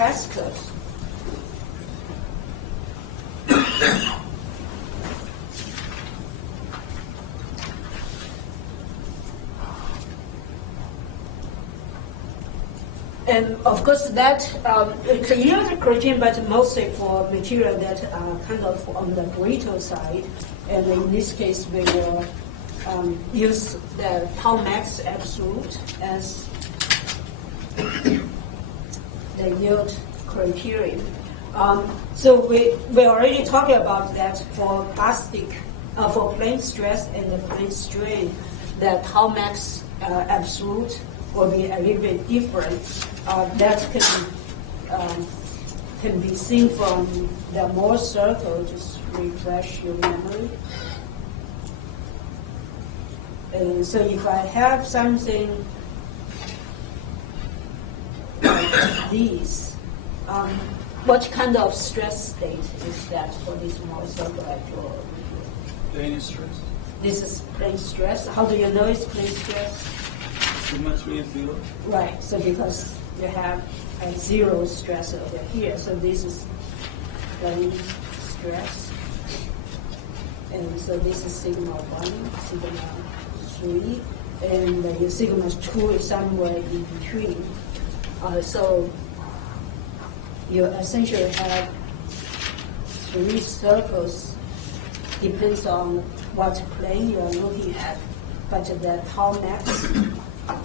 test code. And of course, that it's a yield correction, but mostly for material that are kind of on the brittle side. And in this case, we will use the tau max absolute as the yield criterion. So we already talked about that for plastic, for plane stress and the plane strain, the tau max absolute will be a little bit different. That can be seen from the Morse circle. Just refresh your memory. And so if I have something like this, what kind of stress state is that for this Morse circle I draw over here? Plane stress. This is plane stress. How do you know it's plane stress? Sigma 3 is 0. Right, so because you have a zero stress over here, so this is plane stress. And so this is sigma 1, sigma 3, and the sigma 2 is somewhere in between. So you essentially have 3 circles, depends on what plane you are looking at, but the tau max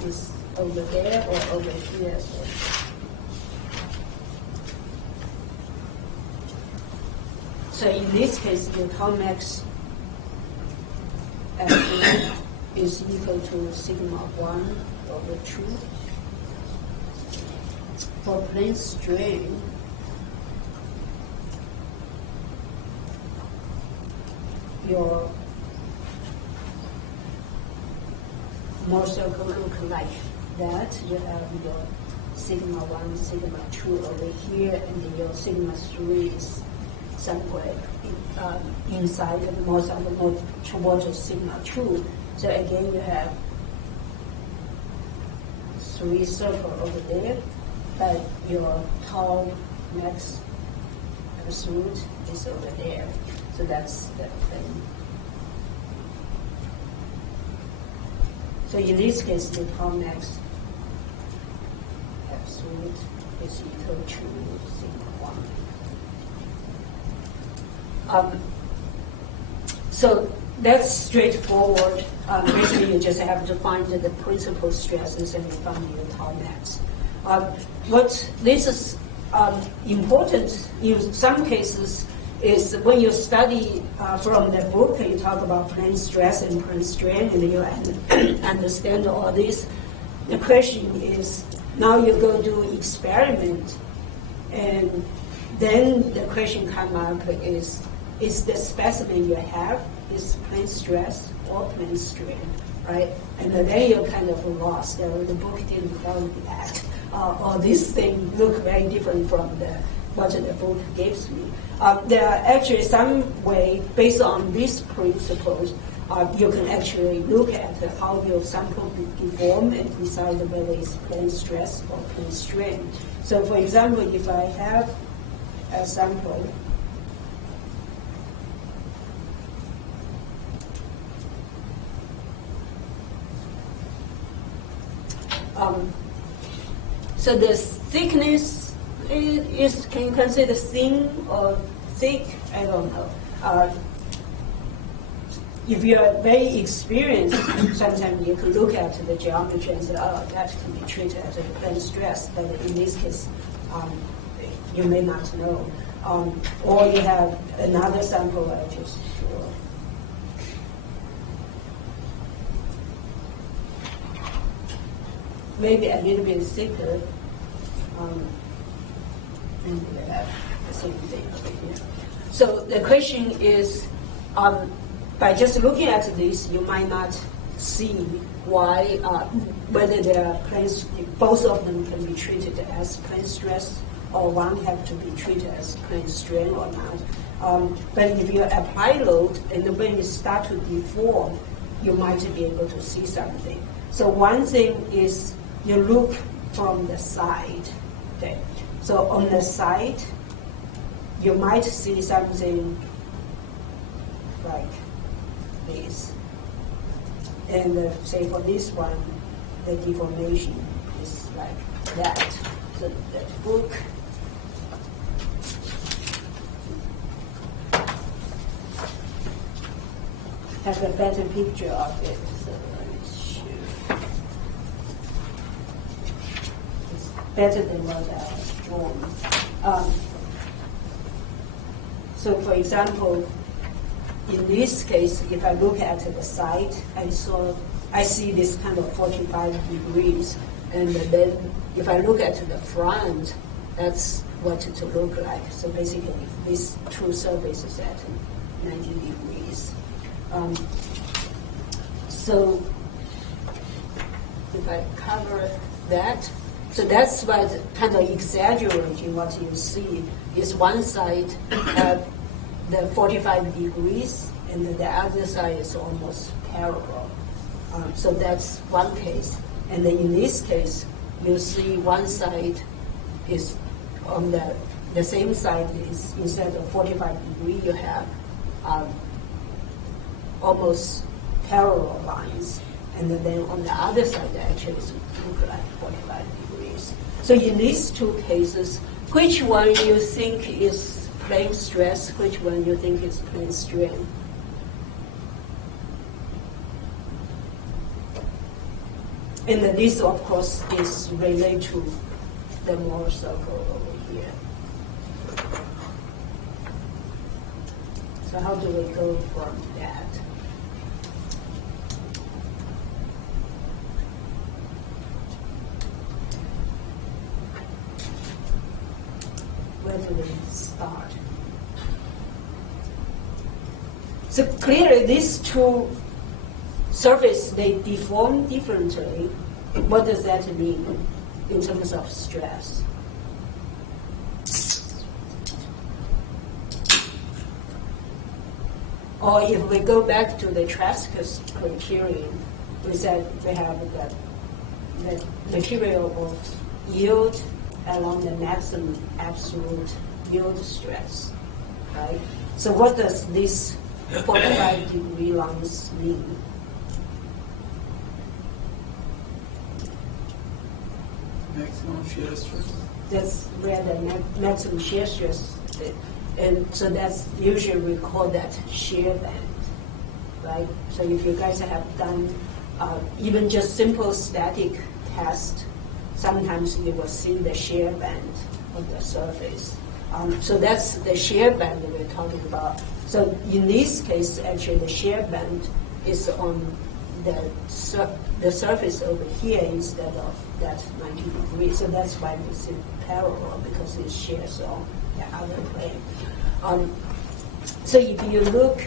is over there or over here. So in this case, the tau max absolute is equal to sigma 1 over 2. For plane strain, your Morse circle look like that. You have your sigma 1, sigma 2 over here, and your sigma 3 is somewhere inside the Morse circle more towards sigma 2. So again, you have 3 circles over there, but your tau max absolute is over there. So that's the thing. So in this case, the tau max absolute is equal to sigma 1. So that's straightforward. Basically, you just have to find the principal stresses and find your tau max. What this is important in some cases is when you study from the book, you talk about plane stress and plane strain, and you understand all this. The question is, now you go do experiment, and then the question come up is the specimen you have is plane stress or plane strain, right? And then you're kind of lost. The book didn't tell you that. Or this thing look very different from what the book gives me. There are actually some way, based on these principles, you can actually look at how your sample deform and decide whether it's plane stress or plane strain. So for example, if I have a sample so the thickness is, can you consider thin or thick? I don't know. If you are very experienced, sometimes you can look at the geometry and say, oh, that can be treated as a plane stress, but in this case, you may not know. Or you have another sample I just draw. Maybe a little bit thicker. And we have the same thing over here. So the question is, by just looking at this, you might not see why, whether they are both of them can be treated as plane stress, or one have to be treated as plane strain or not. But if you apply load, and when you start to deform, you might be able to see something. So one thing is you look from the side. Okay. So on the side, you might see something like this. And say for this one, the deformation is like that. So that book has a better picture of it. So let me show. It's better than what I have drawn. So for example, in this case, if I look at the side, I see this kind of 45 degrees. And then if I look at the front, that's what it look like. So basically, these two surfaces at 90 degrees. So if I cover that, so that's what kind of exaggerating what you see is one side have the 45 degrees and the other side is almost parallel. So that's one case. And then in this case, you see one side is on the same side is instead of 45 degree, you have almost parallel lines. And then on the other side, actually, it looks like 45 degrees. So in these two cases, which one you think is plane stress, which one you think is plane strain? And this, of course, is related to the Moore circle over here. So how do we go from that? Where do we start? So clearly these two surfaces, they deform differently. What does that mean in terms of stress? Or if we go back to the Tresca's criterion, we said we have the material of yield along the maximum absolute yield stress, right? So what does this 45 degree lines mean? Maximum shear stress. That's where the maximum shear stress is. And so that's usually we call that shear band, right? So if you guys have done even just simple static test, sometimes you will see the shear band on the surface. So that's the shear band that we're talking about. So in this case, actually, the shear band is on the surface over here instead of that 90 degrees. So that's why we see parallel, because it shares on the other plane. So if you look,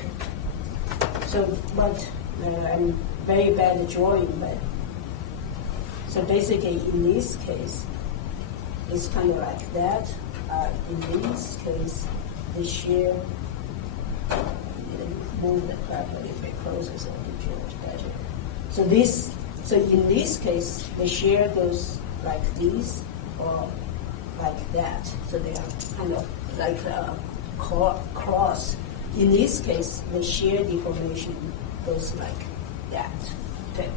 so what, I'm very bad at drawing, but so basically in this case, it's kind of like that. In this case, the shear, move the graph a little bit closer so the picture is better. So in this case, the shear goes like this or like that. So they are kind of like a cross. In this case, the shear deformation goes like that. Okay.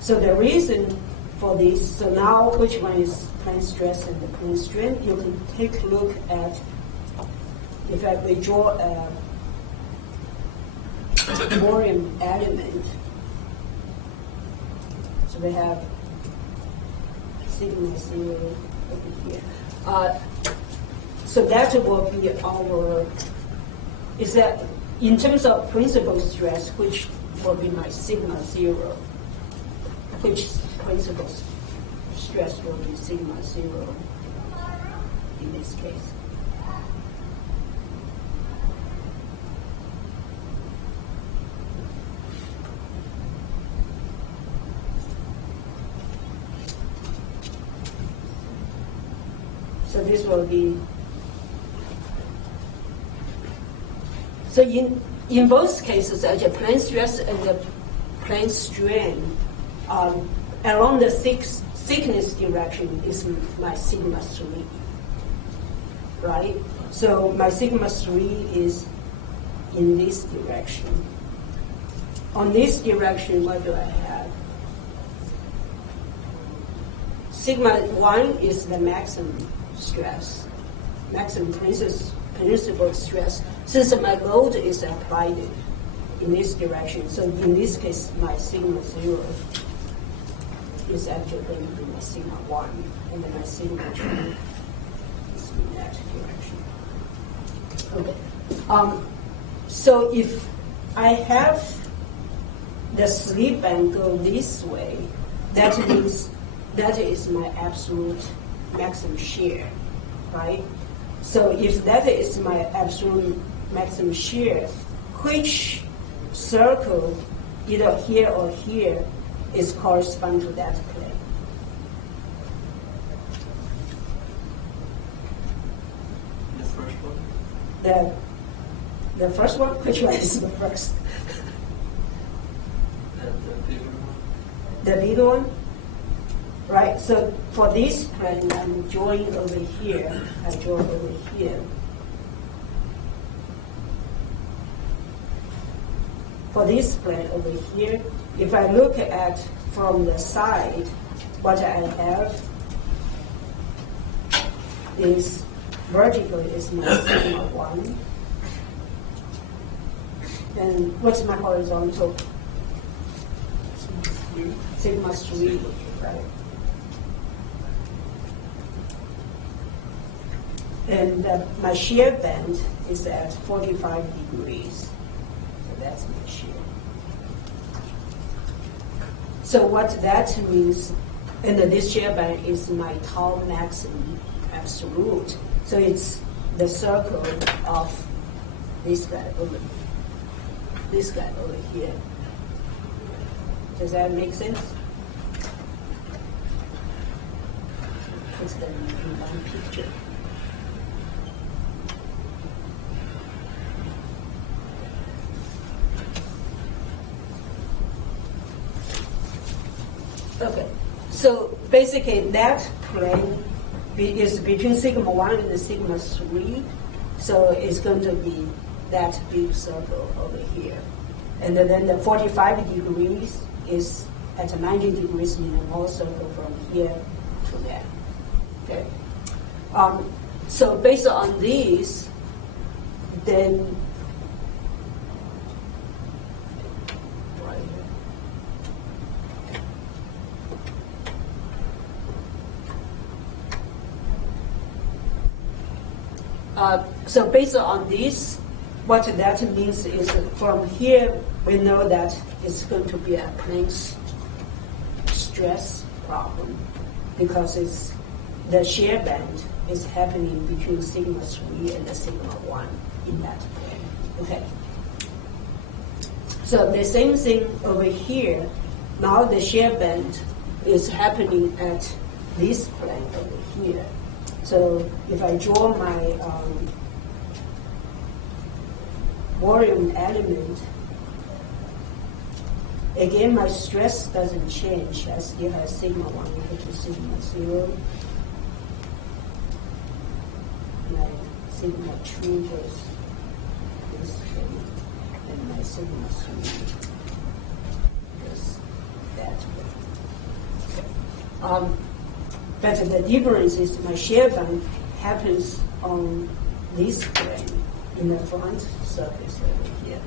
So the reason for this, so now which one is plane stress and the plane strain? You can take a look at, if we draw a Moorean element. So we have sigma 0 over here. So that will be our, is that in terms of principal stress, which will be my sigma 0, which principal stress will be sigma 0 in this case. So this will be, so in both cases, actually plane stress and the plane strain, along the thickness direction is my sigma 3. right? So my sigma 3 is in this direction. On this direction, what do I have? Sigma 1 is the maximum stress, maximum principal stress. Since my load is applied in this direction, so in this case, my sigma 0 is actually going to be my sigma 1, and then my sigma 2 is in that direction. Okay. So if I have the slip band go this way, that means that is my absolute maximum shear, right? So if that is my absolute maximum shear, which circle, either here or here, is correspond to that plane? The first one? The first one? Which one is the first? The bigger one? The bigger one? Right, so for this plane, I'm drawing over here. I draw over here. For this plane over here, if I look at from the side, what I have is vertical is my sigma 1. And what's my horizontal? Sigma 3, right? And my shear band is at 45 degrees. So that's my shear. So what that means, and this shear band is my tau maximum absolute. So it's the circle of this guy over here. Does that make sense? It's the one picture. Okay, so basically that plane is between sigma 1 and sigma 3, so it's going to be that big circle over here. And then the 45 degrees is at 90 degrees in a whole circle from here to there. Okay. So based on these, then so based on this, what that means is from here we know that it's going to be a plane stress problem because it's the shear band is happening between sigma 3 and the sigma 1 in that plane. Okay. So the same thing over here. Now the shear band is happening at this plane over here. So if I draw my volume element, again my stress doesn't change. I still have sigma 1 equal to sigma 0. My sigma 2 goes this way, and my sigma 3 goes that way. But the difference is my shear band happens on this plane in the front surface over here.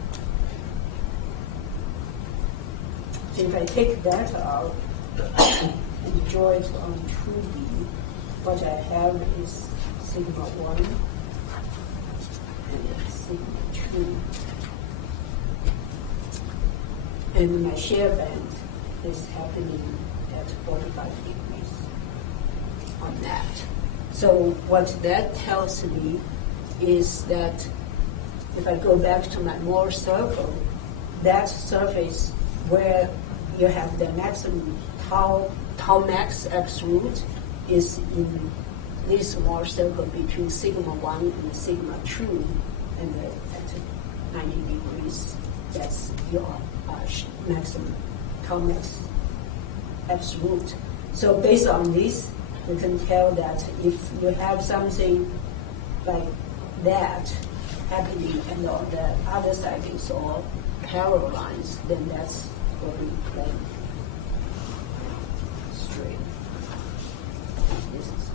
So if I take that out and draw it on 2D, what I have is sigma 1 and sigma 2. And my shear band is happening at 45 degrees on that. So what that tells me is that if I go back to my Moore circle, that surface where you have the maximum tau max absolute is in this Moore circle between sigma 1 and sigma 2, and at 90 degrees, that's your maximum tau max absolute. So based on this, you can tell that if you have something like that happening, and on the other side is all parallel lines, then that's what we plane straight. This is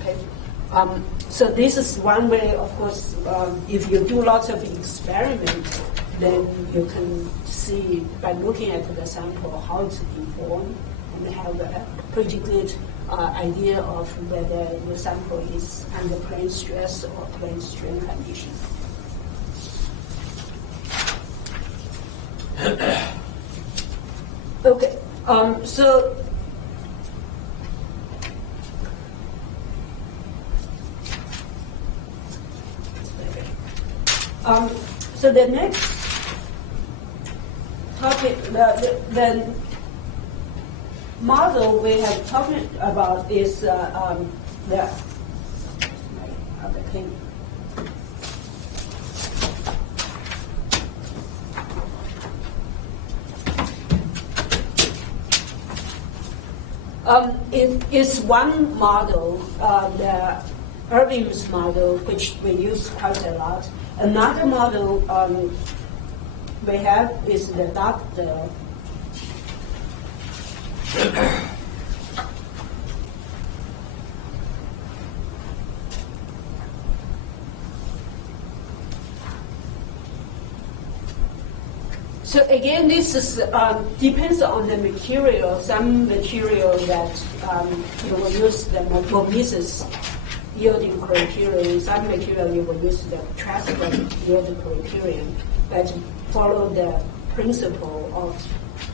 okay. So this is one way, of course, if you do lots of experiments, then you can see by looking at the sample how it's deformed and have a pretty good idea of whether the sample is under plane stress or plane strain condition. Okay, so so the next topic, the model we have talked about is the other thing. It is one model, the Irving's model, which we use quite a lot. Another model we have is the Dugdale. So again, this is depends on the material. Some material that you will use the morphomesis yielding criterion. Some material you will use the classical yielding criterion that follow the principle of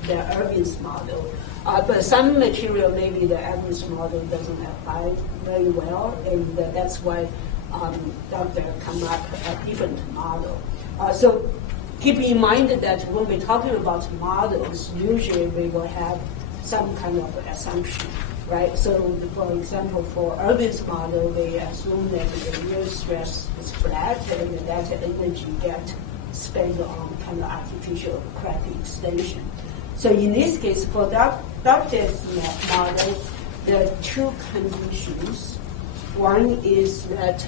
the Irving's model. But some material, maybe the average model doesn't apply very well, and that's why Dugdale come up a different model. So keep in mind that when we're talking about models, usually we will have some kind of assumption, right? So for example, for Irving's model, we assume that the yield stress is flat and that energy get spent on kind of artificial crack extension. So in this case, for Dugdale's model, there are two conditions. One is that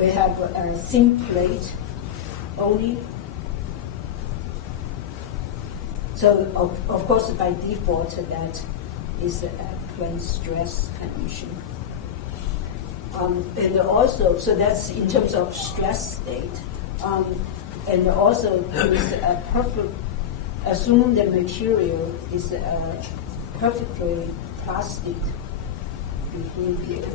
we have a thin plate only. So of course, by default, that is a plane stress condition. And also, so that's in terms of stress state. And also, is a perfect. Assume the material is a perfectly plastic behavior.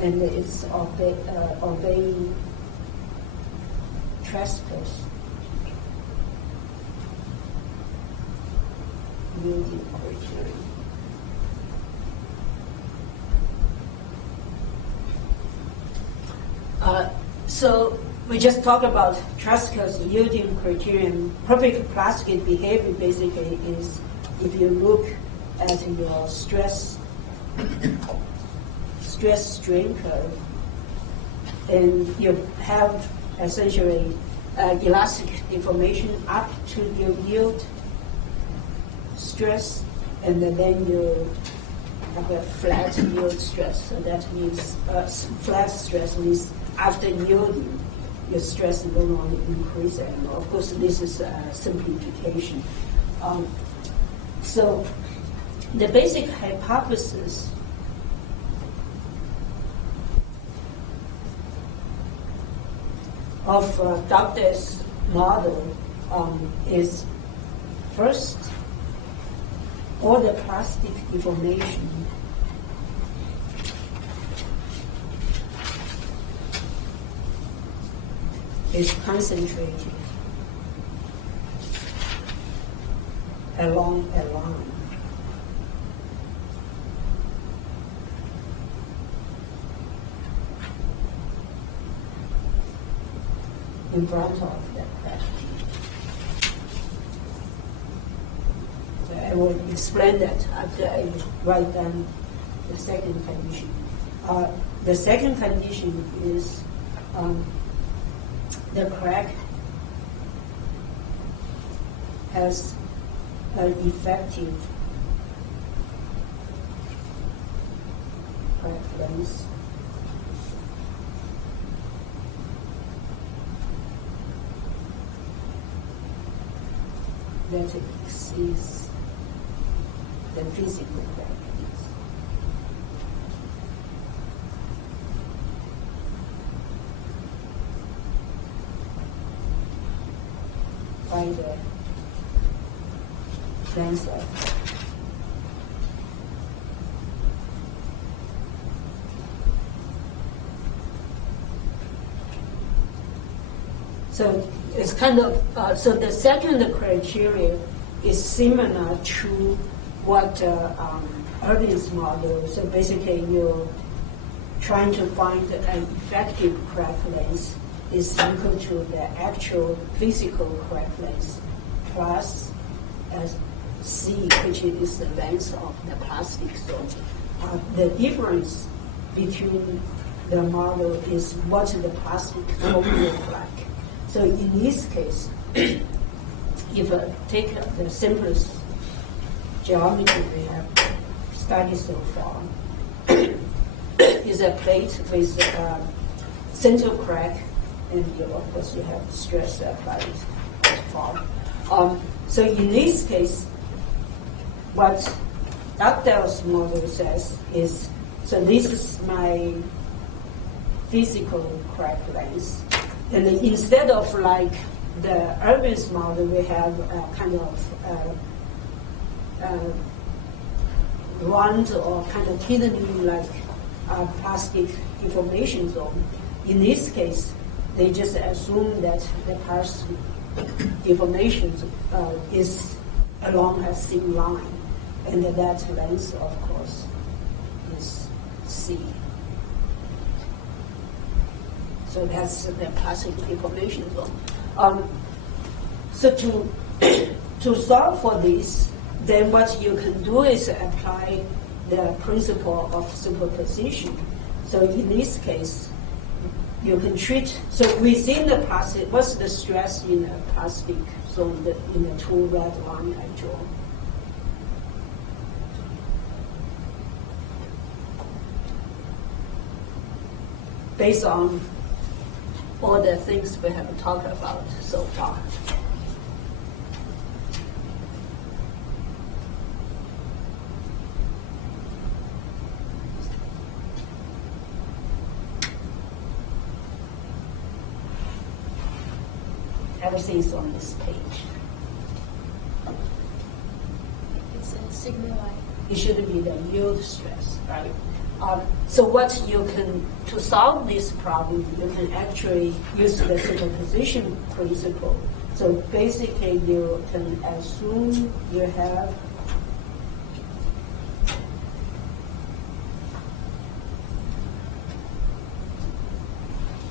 And it's obeying trespass yielding criteria. So we just talked about Tresca's yielding criterion. Perfect plastic behavior basically is if you look at your stress strain curve, and you have essentially elastic deformation up to your yield stress, and then you have a flat yield stress. So that means flat stress means after yielding, your stress no longer increase anymore. Of course, this is a simplification. So the basic hypothesis of Dugdale's model is first, all the plastic deformation is concentrated along a line. In front of the question. So I will explain that after I write down the second condition. The second condition is the crack has effective crack length that exceeds the physical crack length. By the length of so it's kind of so the second criteria is similar to what Irving's model. So basically, you're trying to find an effective crack length is equal to the actual physical crack length plus C, which is the length of the plastic. So the difference between the model is what the plastic will look like. So in this case, if I take the simplest geometry we have studied so far, is a plate with a central crack, and of course you have stress applied at far. So in this case, what Dugdale's model says is, so this is my physical crack length, and instead of like the Irving's model, we have a kind of round or kind of hidden like plastic deformation zone. In this case, they just assume that the plastic deformation is along a thin line, and that length, of course, is C. So that's the plastic deformation zone. So to solve for this, then what you can do is apply the principle of superposition. So in this case, you can treat, so within the plastic, what's the stress in the plastic zone in the two red line I draw? Based on all the things we have talked about so far. Everything's on this page. It's a sigma y. It should be the yield stress, right? So what you can, to solve this problem, you can actually use the superposition principle. So basically you can assume you have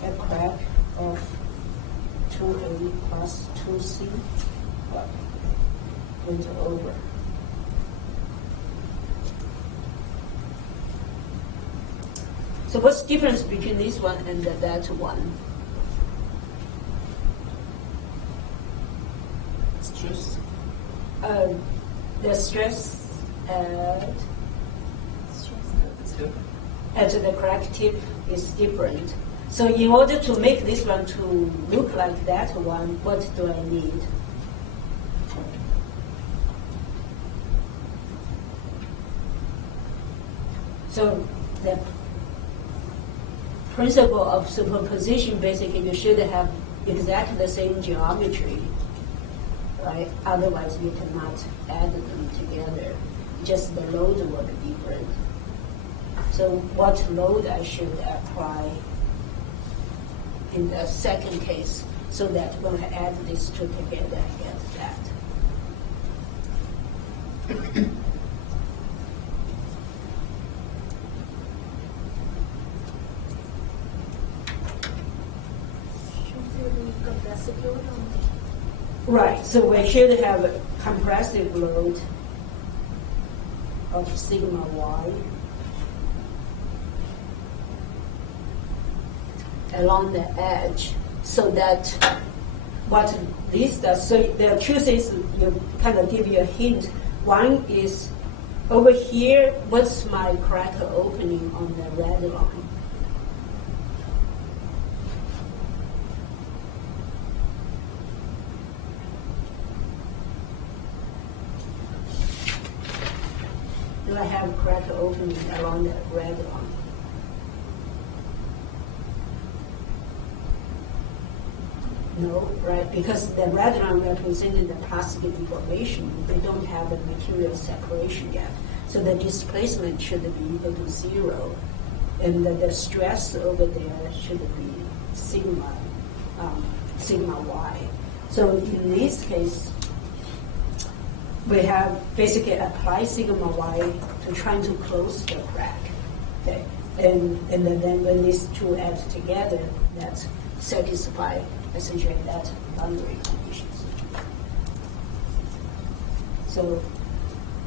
a crack of 2A plus 2C went over. So what's the difference between this one and that one? Stress. The stress It's different. at the crack tip is different. So in order to make this one to look like that one, what do I need? So the principle of superposition, basically you should have exactly the same geometry, right? Otherwise you cannot add them together. Just the load will be different. So what load I should apply in the second case, so that when I add these two together, I get that. Should there be compressive load on Right, so we should have a compressive load of sigma y along the edge, so that what this does, so there are two things you kind of give you a hint. One is over here, what's my crack opening on the red line? Do I have crack opening along that red line? No, right? Because the red line represented the plastic deformation. They don't have a material separation yet. So the displacement should be equal to 0. And the stress over there should be sigma, sigma y. So in this case, we have basically apply sigma y to trying to close the crack. Okay? And then when these two add together, that satisfy essentially that boundary conditions. So,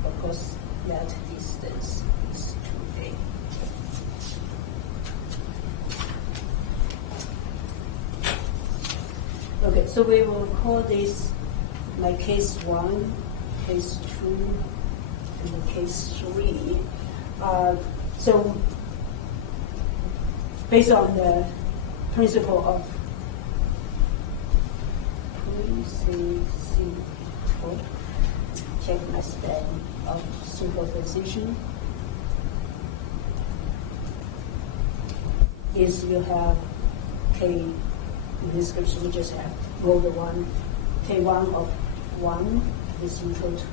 of course, that distance is 2a. Okay, so we will call this like case 1, case 2, and case 3. So, based on the principle of check my spelling of superposition, is you have K, in this case we just have roll the 1, K1 of 1 is equal to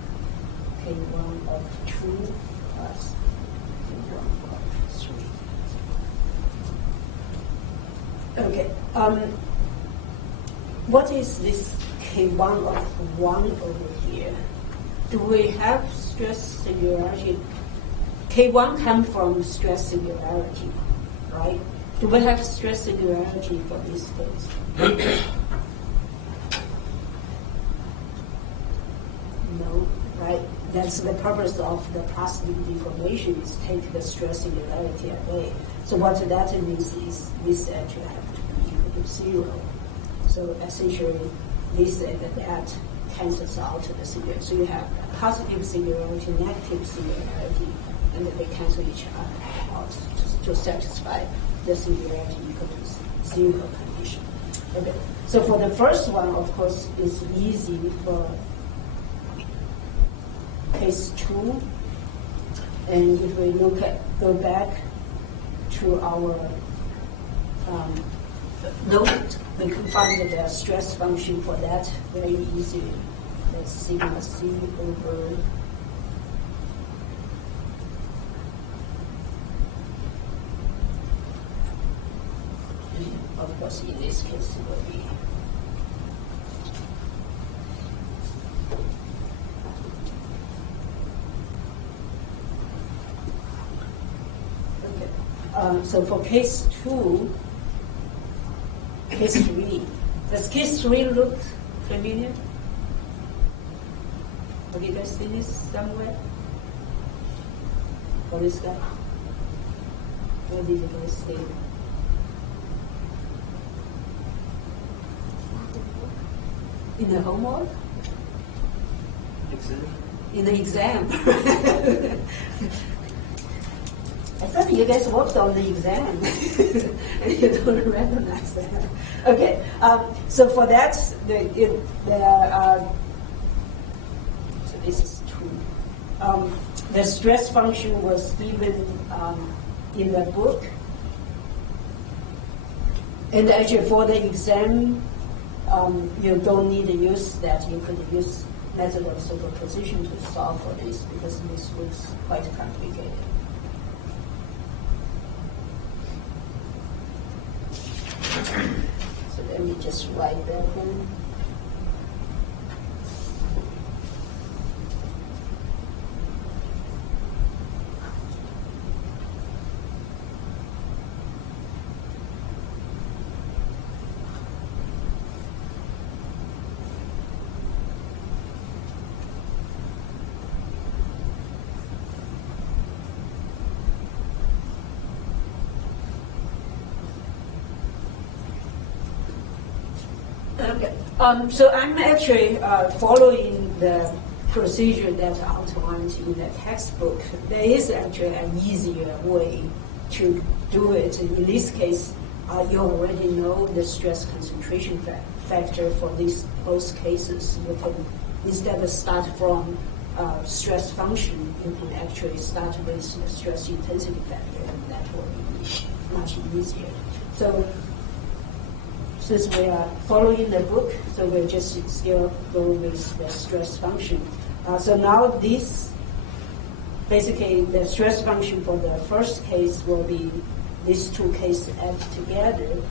K1 of 2 plus K1 of 3. Okay. What is this K1 of 1 over here? Do we have stress singularity? K1 comes from stress singularity, right? Do we have stress singularity for this case? No, right? That's the purpose of the plastic deformation, is take the stress singularity away. So what that means is this actually have to be equal to 0. So essentially, this and that cancels out the singularity. So you have a positive singularity, negative singularity, and they cancel each other out to satisfy the singularity equal to 0 condition. Okay. So for the first one, of course, it's easy for case 2. And if we go back to our note, we can find the stress function for that very easily. That's sigma c over and of course in this case it will be okay. So for case 2, case 3. Does case 3 look familiar? Have you guys seen this somewhere? What is that? What did you guys say? In the homework? Exam? In the exam. I thought you guys worked on the exam, and you don't recognize that. Okay, so for that, so this is 2. The stress function was given in the book, and actually for the exam, you don't need to use that. You could use method of superposition to solve for this, because this looks quite complicated. So let me just write that one. Okay. So I'm actually following the procedure that's outlined in the textbook. There is actually an easier way to do it. In this case, you already know the stress concentration factor for these both cases. You can, instead of start from stress function, you can actually start with the stress intensity factor, and that will be much easier. So since we are following the book, so we'll just still go with the stress function. So now this, basically the stress function for the first case will be these two cases add together,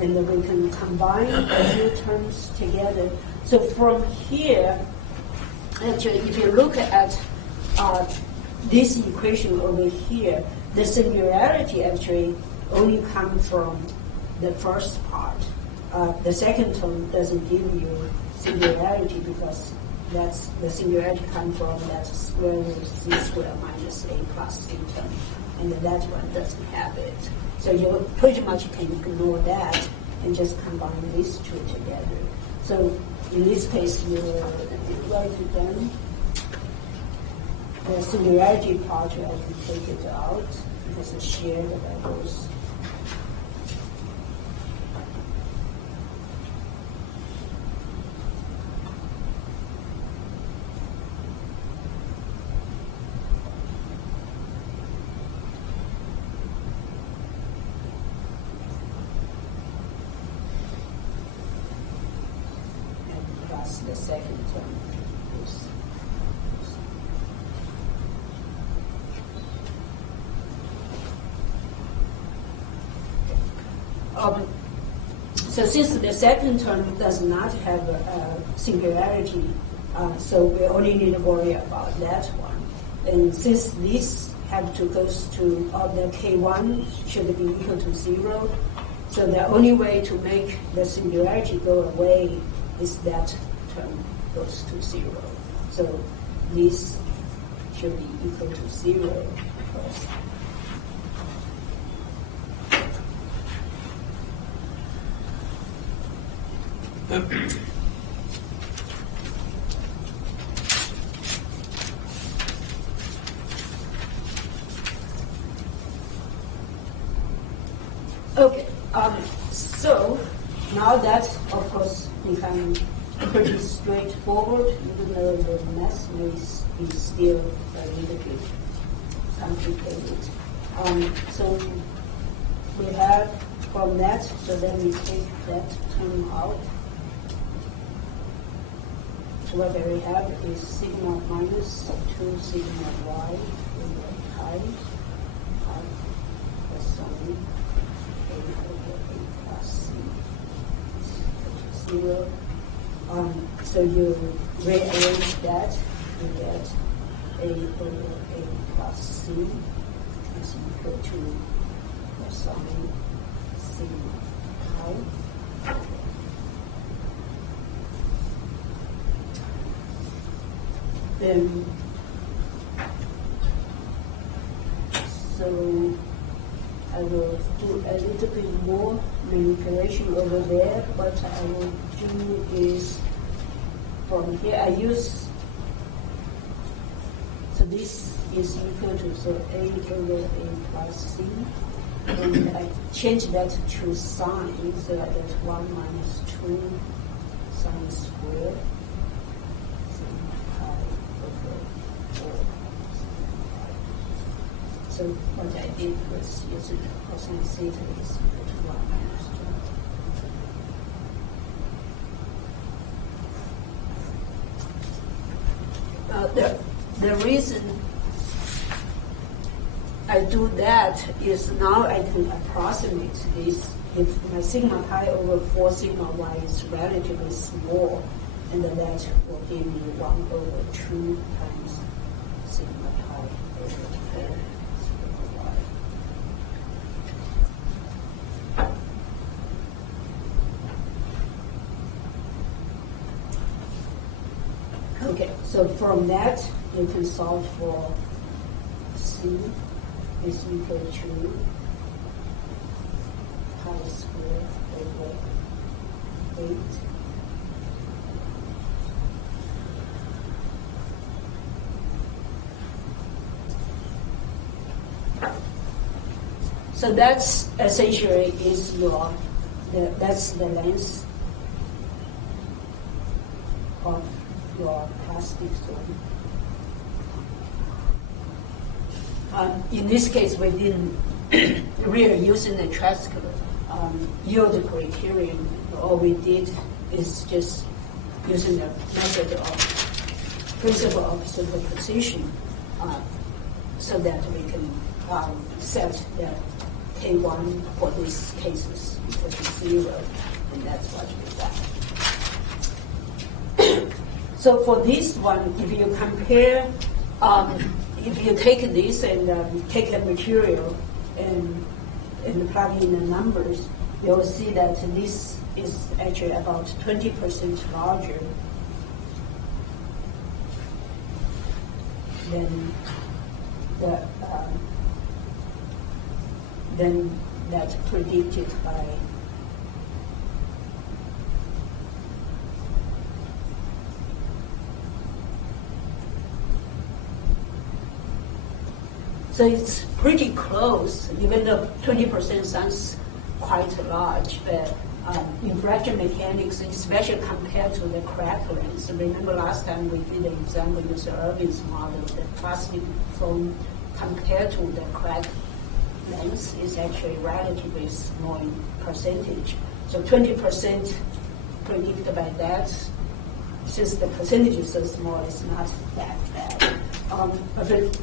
and then we can combine the two terms together. So from here, actually, if you look at this equation over here, the singularity actually only comes from the first part. The second term doesn't give you singularity because that's the singularity comes from that square root c squared minus a plus c term, and that one doesn't have it. So you pretty much can ignore that and just combine these two together. So in this case, you write it down. The singularity part, you have to take it out because it's shared by both. The second term is so since the second term does not have a singularity, so we only need to worry about that one. And since this have to goes to the K1 should be equal to 0, so the only way to make the singularity go away is that term goes to 0. So this should be equal to 0 first. Okay, so now that, of course, becomes pretty straightforward, even though the math may be still a little bit complicated. So we have from that, so then we take that term out. So what we have is sigma minus 2 sigma y over pi plus sine a over a plus c equal to 0. So you rearrange that, you get a over a plus c is equal to sine sigma pi. Then, so I will do a little bit more manipulation over there. What I will do is, from here I use, so this is equal to, so a over a plus c, and I change that to sine, so I get 1 minus 2 sine squared. So what I did was use the cosine theta is equal to 1 minus 2. The reason I do that is now I can approximate this. If my sigma pi over 4 sigma y is relatively small, and then that will give me 1 over 2 times sigma pi over 4. Okay, so from that, you can solve for c is equal to pi squared over 8 So that's essentially is that's the length of your plastic zone. In this case, we didn't really using the Trask yield criterion. All we did is just using the method of principal of superposition so that we can set the K1 for these cases equal to 0, and that's what we got. So for this one, if you compare, if you take this and take the material and plug in the numbers, you'll see that this is actually about 20% larger than that predicted by so it's pretty close, even though 20% sounds quite large, but in fracture mechanics, especially compared to the crack length. Remember last time we did an example using Irving's model, the plastic zone compared to the crack length is actually relatively small in percentage. So 20% predicted by that, since the percentage is so small, it's not that bad.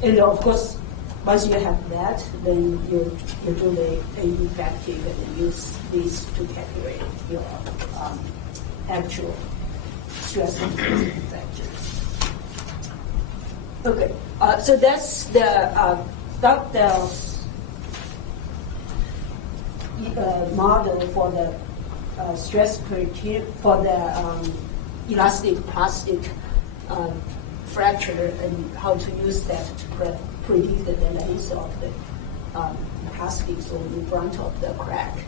And of course, once you have that, then you do the effective and use these to calculate your actual stress factors. Okay, so that's the Dugdale's model for the stress criteria for the elastic plastic fracture and how to use that to predict the length of the plastic zone in front of the crack.